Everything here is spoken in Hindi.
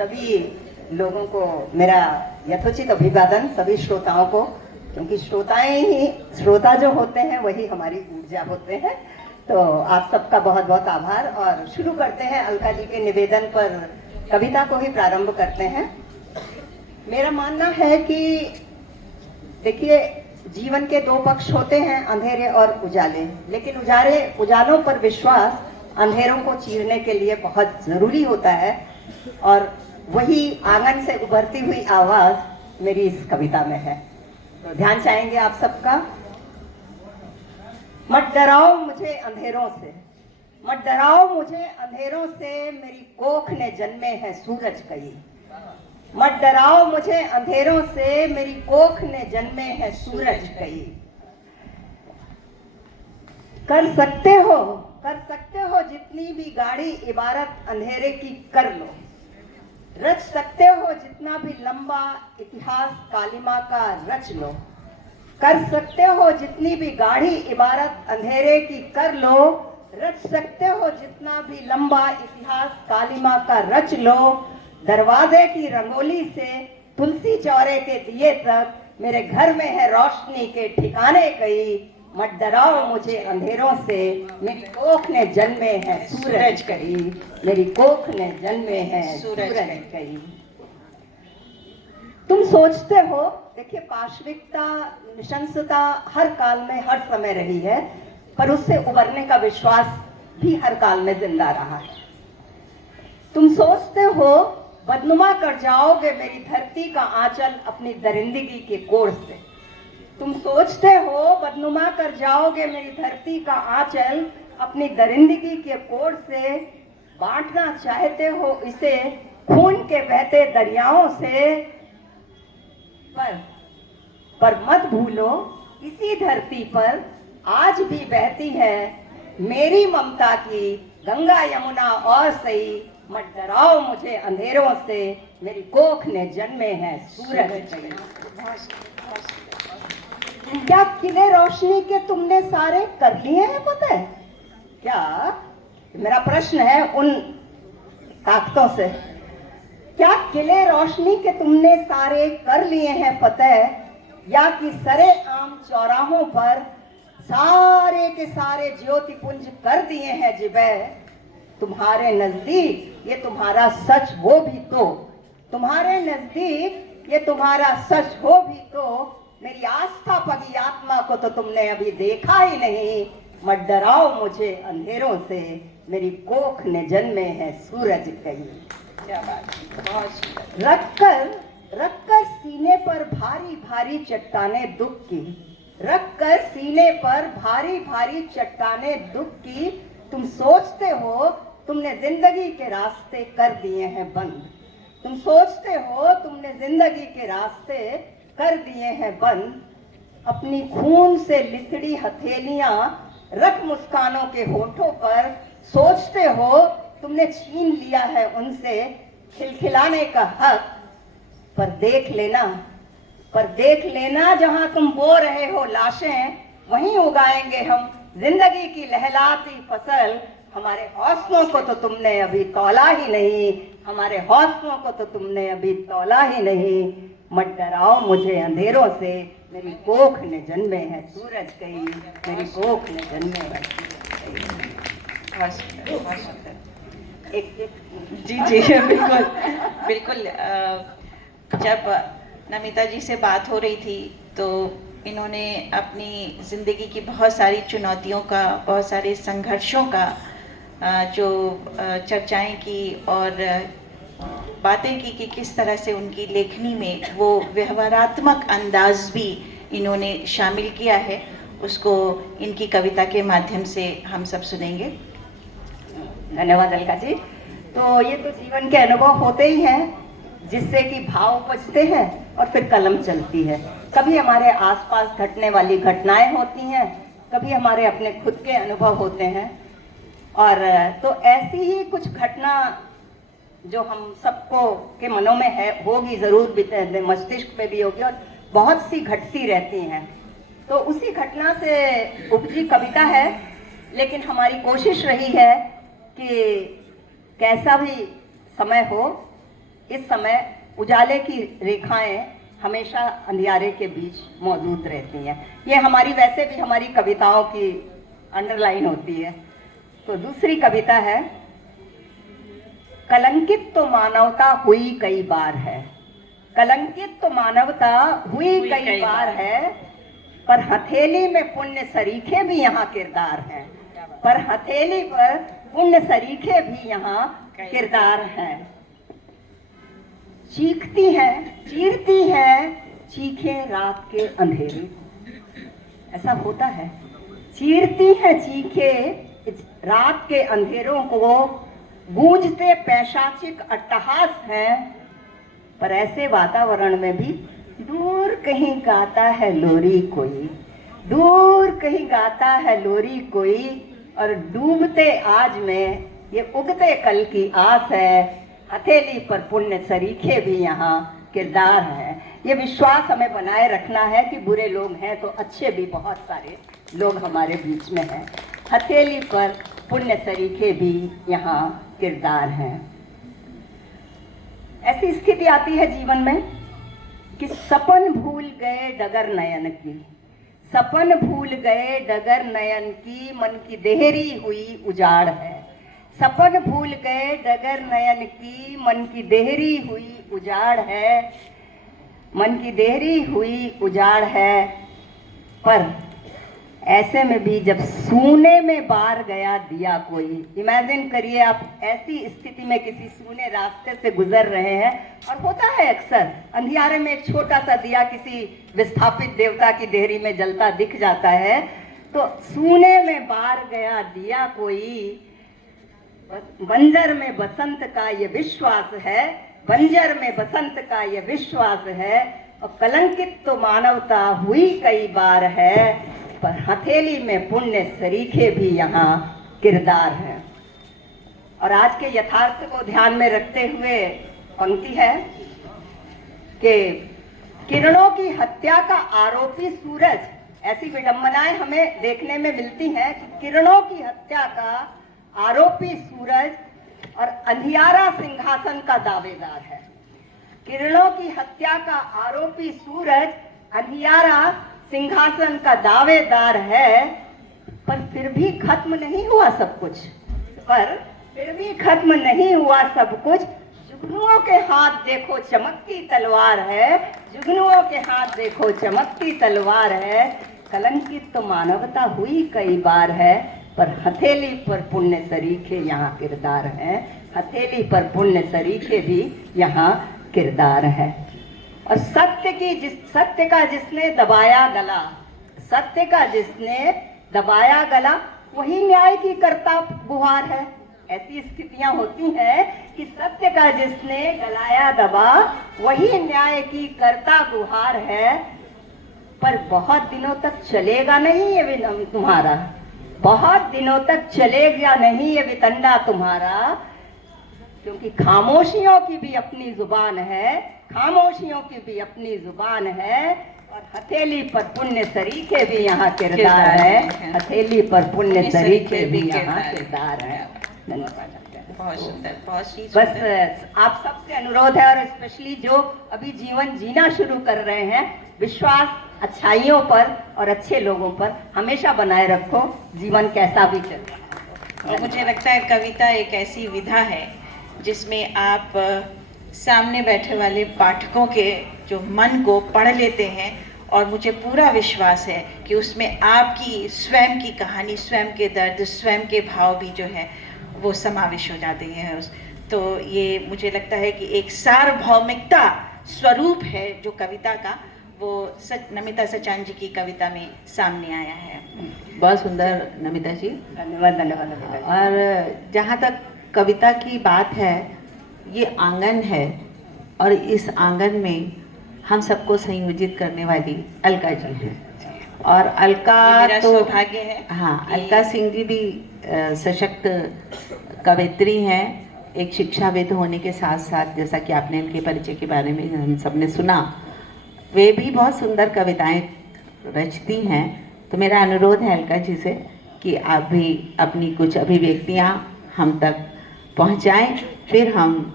सभी लोगों को मेरा यथोचित अभिवादन, सभी श्रोताओं को, क्योंकि श्रोता जो होते हैं वही हमारी ऊर्जा होते हैं। तो आप सबका बहुत बहुत आभार। और शुरू करते हैं, अलका जी के निवेदन पर कविता को ही प्रारंभ करते हैं। मेरा मानना है कि देखिए, जीवन के दो पक्ष होते हैं, अंधेरे और उजाले, लेकिन उजालों पर विश्वास अंधेरों को चीरने के लिए बहुत जरूरी होता है। और वही आंगन से उभरती हुई आवाज मेरी इस कविता में है। तो ध्यान चाहेंगे आप सबका। मत डराओ मुझे अंधेरों से, मत डराओ मुझे अंधेरों से, मेरी कोख ने जन्मे हैं सूरज कई। मत डराओ मुझे अंधेरों से, मेरी कोख ने जन्मे हैं सूरज कई। कर सकते हो जितनी भी गाढ़ी इबारत अंधेरे की कर लो। रच सकते हो जितना भी लंबा इतिहास कालिमा का रच लो। कर सकते हो जितनी भी गाढ़ी इबारत अंधेरे की कर लो। रच सकते हो जितना भी लंबा इतिहास कालिमा का रच लो। दरवाजे की रंगोली से तुलसी चौरे के दिए तक, मेरे घर में है रोशनी के ठिकाने कई। मत डराओ मुझे अंधेरों से, मेरी कोख ने जन्मे हैं सूरज कई। मेरी कोख ने जन्मे हैं सूरज कई। तुम सोचते हो, देखिए, पाशविकता, निशंसता हर काल में हर समय रही है, पर उससे उबरने का विश्वास भी हर काल में जिंदा रहा है। तुम सोचते हो बदनुमा कर जाओगे मेरी धरती का आंचल अपनी दरिंदगी के कोर से। तुम सोचते हो बदनुमा कर जाओगे मेरी धरती का आंचल अपनी दरिंदगी के कोर से। बांटना चाहते हो इसे खून के बहते दरियाओं से। पर मत भूलो, इसी धरती पर आज भी बहती है मेरी ममता की गंगा यमुना और सई। मत डराओ मुझे अंधेरों से, मेरी कोख ने जन्मे हैं सूरज कई। क्या किले रोशनी के तुमने सारे कर लिए हैं पता है? क्या, मेरा प्रश्न है उन ताकतों से, क्या किले रोशनी के तुमने सारे कर लिए हैं फतेह, या कि सरे आम चौराहों पर सारे के सारे ज्योति पुंज कर दिए हैं जिबह। तुम्हारे नजदीक ये तुम्हारा सच हो भी तो, तुम्हारे नजदीक ये तुम्हारा सच हो भी तो, मेरी आस्था पगी आत्मा को तो तुमने अभी देखा ही नहीं। मत डराओ मुझे अंधेरों से, मेरी कोख ने जन्मे हैं सूरज कई। क्या बात। रखकर सीने पर भारी भारी चट्टाने दुख की, रखकर सीने पर भारी भारी चट्टाने दुख की। तुम सोचते हो तुमने जिंदगी के रास्ते कर दिए हैं बंद। तुम सोचते हो तुमने जिंदगी के रास्ते कर दिए हैं बंद। अपनी खून से लिथड़ी हथेलियां रख मुस्कानों के होठों पर। सोचते हो तुमने छीन लिया है उनसे खिलखिलाने का हक। पर देख लेना जहां तुम बो रहे हो लाशें, वहीं उगाएंगे हम जिंदगी की लहलाती फसल। हमारे हौसलों को तो तुमने अभी तौला ही नहीं, हमारे हौसलों को तो तुमने अभी तौला ही नहीं। मत डराओ मुझे अंधेरों से, मेरी कोख ने जन्मे हैं सूरज कई। मेरी कोख ने जन्मे हैं जी बिल्कुल बिल्कुल। जब नमिता जी से बात हो रही थी तो इन्होंने अपनी ज़िंदगी की बहुत सारी चुनौतियों का, बहुत सारे संघर्षों का जो चर्चाएं की और बातें की कि किस तरह से उनकी लेखनी में वो व्यवहारात्मक अंदाज भी इन्होंने शामिल किया है, उसको इनकी कविता के माध्यम से हम सब सुनेंगे। धन्यवाद अलका जी। तो ये तो जीवन के अनुभव होते ही हैं, जिससे कि भाव उपजते हैं और फिर कलम चलती है। कभी हमारे आसपास घटने वाली घटनाएं होती हैं, कभी हमारे अपने खुद के अनुभव होते हैं। और तो ऐसी ही कुछ घटना जो हम सबको के मनों में है, होगी जरूर, मस्तिष्क पे भी होगी, और बहुत सी घटती रहती हैं। तो उसी घटना से उपजी कविता है। लेकिन हमारी कोशिश रही है कि कैसा भी समय हो, इस समय उजाले की रेखाएं हमेशा अंधियारे के बीच मौजूद रहती हैं। ये हमारी वैसे भी हमारी कविताओं की अंडरलाइन होती है। तो दूसरी कविता है, कलंकित तो मानवता हुई कई बार है, कलंकित तो मानवता हुई कई बार है, पर हथेली में पुण्य सरीखे भी यहाँ किरदार हैं, पर हथेली पर पुण्य सरीखे भी यहाँ किरदार हैं। चीखती हैं, चीरती हैं चीखे रात के अंधेरे, ऐसा होता है। चीरती हैं चीखे रात के अंधेरों को, गूंजते पैशाचिक अट्टहास हैं, पर ऐसे वातावरण में भी दूर कहीं गाता है लोरी कोई, दूर कहीं गाता है लोरी कोई, और डूबते आज में ये उगते कल की आस है, हथेली पर पुण्य सरीखे भी यहाँ किरदार है। ये विश्वास हमें बनाए रखना है कि बुरे लोग हैं तो अच्छे भी बहुत सारे लोग हमारे बीच में हैं। हथेली पर पुण्य सरीखे भी यहाँ किरदार हैं। ऐसी स्थिति आती है जीवन में कि सपन भूल गए डगर नयन की, सपन भूल गए डगर नयन की, मन की देहरी हुई उजाड़ है, सपन भूल गए डगर नयन की, मन की देहरी हुई उजाड़ है, मन की देहरी हुई उजाड़ है, पर ऐसे में भी जब सूने में बार गया दिया कोई, इमेजिन करिए आप ऐसी स्थिति में किसी सूने रास्ते से गुजर रहे हैं, और होता है अक्सर अंधियारे में एक छोटा सा दिया किसी विस्थापित देवता की देहरी में जलता दिख जाता है, तो सूने में बार गया दिया कोई, बंजर में बसंत का ये विश्वास है, बंजर में बसंत का ये विश्वास है, और कलंकित तो मानवता हुई कई बार है, पर हथेली में पुण्य सरीखे भी यहाँ किरदार है। और आज के यथार्थ को ध्यान में रखते हुए पंक्ति है कि किरणों की हत्या का आरोपी सूरज, ऐसी विडंबनाएं हमें देखने में मिलती हैं कि किरणों की हत्या का आरोपी सूरज और अंधियारा सिंहासन का दावेदार है। किरणों की हत्या का आरोपी सूरज, अंधियारा सिंहासन का दावेदार है, पर फिर भी खत्म नहीं हुआ सब कुछ, पर फिर भी खत्म नहीं हुआ सब कुछ। जुगनुओं के हाथ देखो चमकती तलवार है, जुगनुओं के हाथ देखो चमकती तलवार है, कलंकित तो मानवता हुई कई बार है, पर हथेली पर पुण्य सरीखे यहाँ किरदार हैं, हथेली पर पुण्य सरीखे भी यहाँ किरदार है। और सत्य का जिसने दबाया गला, सत्य का जिसने दबाया गला, वही न्याय की करता गुहार है। ऐसी स्थितियां होती हैं कि सत्य का जिसने गलाया दबा, वही न्याय की करता गुहार है, पर बहुत दिनों तक चलेगा नहीं ये विलंब तुम्हारा, बहुत दिनों तक चलेगा नहीं ये वितंडा तुम्हारा, क्योंकि खामोशियों की भी अपनी जुबान है, खामोशियों की भी अपनी जुबान है, और हथेली पर पुण्य सरीखे भी यहाँ किरदार है, हथेली पर पुण्य सरीखे भी यहाँ किरदार है। धन्यवाद। बहुत सुंदर, बहुत ही बस सुंदर। आप सबसे अनुरोध है, और स्पेशली जो अभी जीवन जीना शुरू कर रहे हैं, विश्वास अच्छाइयों पर और अच्छे लोगों पर हमेशा बनाए रखो, जीवन कैसा भी चले। और मुझे लगता है कविता एक ऐसी विधा है जिसमें आप सामने बैठे वाले पाठकों के जो मन को पढ़ लेते हैं, और मुझे पूरा विश्वास है कि उसमें आपकी स्वयं की कहानी, स्वयं के दर्द, स्वयं के भाव भी जो है वो समावेश हो जाते हैं। तो ये मुझे लगता है कि एक सार्वभौमिकता स्वरूप है जो कविता का, वो नमिता सचान जी की कविता में सामने आया है। बहुत सुंदर नमिता जी, धन्यवाद। धन्यवाद। और जहाँ तक कविता की बात है, ये आंगन है, और इस आंगन में हम सबको संयोजित करने वाली अलका जी हैं। और अलका ये मेरा तो सौभाग्य है। हाँ, अलका सिंह जी भी सशक्त कवयित्री हैं, एक शिक्षाविद होने के साथ साथ, जैसा कि आपने इनके परिचय के बारे में हम सब ने सुना, वे भी बहुत सुंदर कविताएं रचती हैं। तो मेरा अनुरोध है अलका जी से कि आप भी अपनी कुछ अभिव्यक्तियां हम तक पहुंचाएं, फिर हम